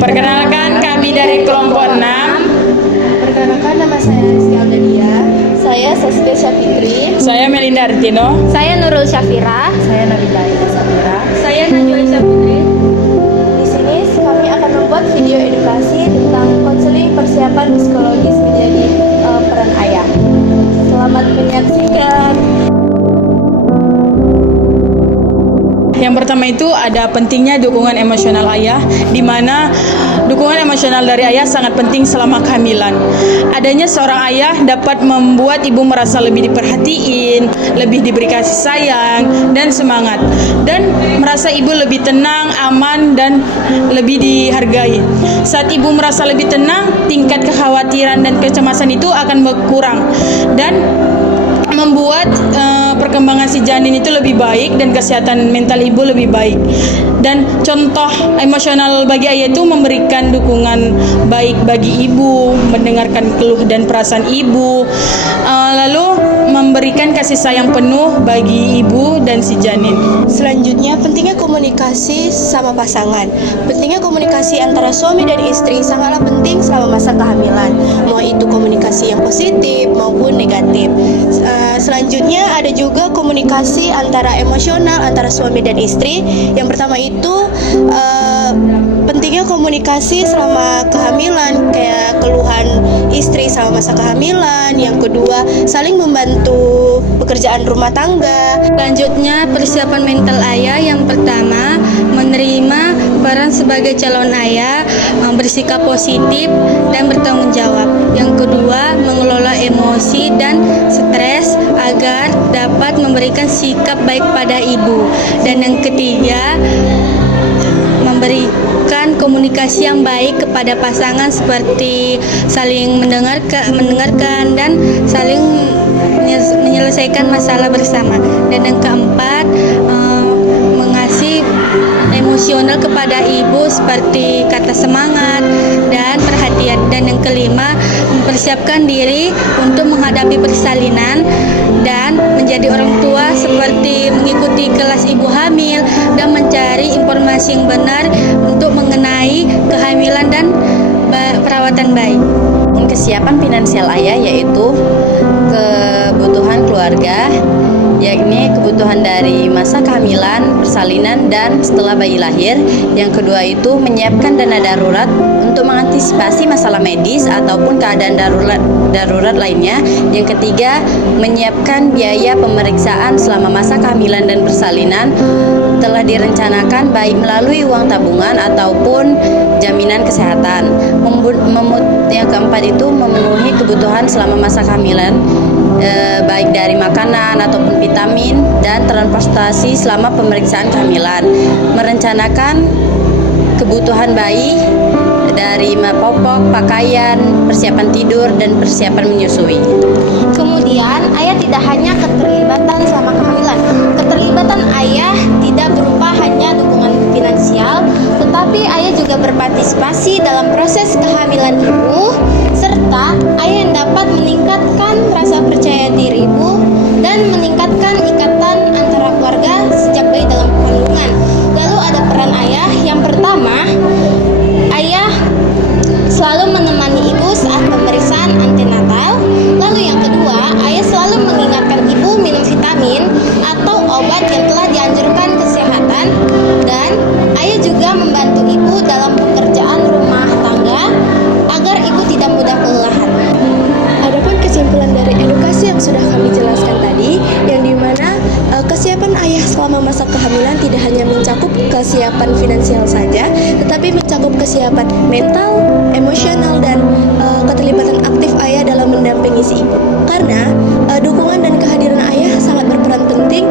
Perkenalkan, kami dari kelompok 6. Perkenalkan, nama saya Rizky Aldadia. Saya Saskia Syafitri. Saya Melinda Artino. Saya Nurul Syafira. Saya Nabila Ida Safira. Saya Najwa Aisyah Putri. Di sini kami akan membuat video edukasi tentang konseling persiapan psikologis menjadi peran ayah. Selamat menyaksikan. Yang pertama itu ada pentingnya dukungan emosional ayah, di mana dukungan emosional dari ayah sangat penting selama kehamilan. Adanya seorang ayah dapat membuat ibu merasa lebih diperhatiin, lebih diberi kasih sayang dan semangat, dan merasa ibu lebih tenang, aman, dan lebih dihargai. Saat ibu merasa lebih tenang, tingkat kekhawatiran dan kecemasan itu akan berkurang dan membuat perkembangan si janin itu lebih baik dan kesehatan mental ibu lebih baik. Dan contoh emosional bagi ayah itu memberikan dukungan baik bagi ibu, mendengarkan keluh dan perasaan ibu, lalu memberikan kasih sayang penuh bagi ibu dan si janin. Selanjutnya, pentingnya komunikasi sama pasangan. Pentingnya komunikasi antara suami dan istri sangatlah penting selama masa kehamilan. Mau itu komunikasi yang positif maupun negatif. Selanjutnya ada juga komunikasi antara emosional antara suami dan istri. Yang pertama itu pentingnya komunikasi selama kehamilan, kayak keluhan istri selama masa kehamilan. Yang kedua, saling membantu pekerjaan rumah tangga. Selanjutnya, persiapan mental ayah. Yang pertama, menerima peran sebagai calon ayah, bersikap positif dan bertanggung jawab. Yang kedua, mengelola emosi dan stres agar dapat memberikan sikap baik pada ibu. Dan yang ketiga, memberikan komunikasi yang baik kepada pasangan seperti saling mendengarkan dan saling menyelesaikan masalah bersama. Dan yang keempat, mengasih emosional kepada ibu seperti kata semangat dan perhatian. Dan yang kelima, mempersiapkan diri untuk menghadapi persalinan dan menjadi orang tua seperti mengikuti kelas ibu hamil dan mencari informasi yang benar untuk mengenai kehamilan dan perawatan bayi. Kesiapan finansial ayah yaitu kebutuhan keluarga, yakni kebutuhan dari masa kehamilan, persalinan, dan setelah bayi lahir. Yang kedua itu menyiapkan dana darurat untuk mengantisipasi masalah medis ataupun keadaan darurat lainnya. Yang ketiga, menyiapkan biaya pemeriksaan selama masa kehamilan dan persalinan telah direncanakan baik melalui uang tabungan ataupun jaminan kesehatan. Yang keempat itu memenuhi kebutuhan selama masa kehamilan, baik dari makanan ataupun vitamin dan transportasi selama pemeriksaan kehamilan. Merencanakan kebutuhan bayi dari popok, pakaian, persiapan tidur, dan persiapan menyusui. Kemudian, ayah tidak hanya keterlibatan selama kehamilan. Keterlibatan ayah tidak berupa hanya dukungan finansial, tetapi ayah juga berpartisipasi dalam proses kehamilan ibu, serta ayah yang dapat meningkatkan rasa percaya diri ibu dan meningkatkan ikatan antara keluarga sejak bayi dalam kandungan. Lalu ada peran ayah. Yang pertama, ayah selalu menemani ibu saat pemeriksaan antenatal. Lalu yang kedua, ayah selalu mengingatkan ibu minum vitamin atau obat yang telah dianjurkan kesehatan. Dan ayah juga membantu ibu dalam pekerjaan rumah tangga agar ibu tidak mudah kelelahan. Adapun kesimpulan dari edukasi yang sudah kami jelaskan tadi, yang dimana kesiapan ayah selama masa kehamilan tidak hanya mencakup kesiapan finansial saja, tetapi mencakup kesiapan mental, emosional, dan keterlibatan aktif ayah dalam mendampingi si ibu. Karena dukungan dan kehadiran ayah sangat berperan penting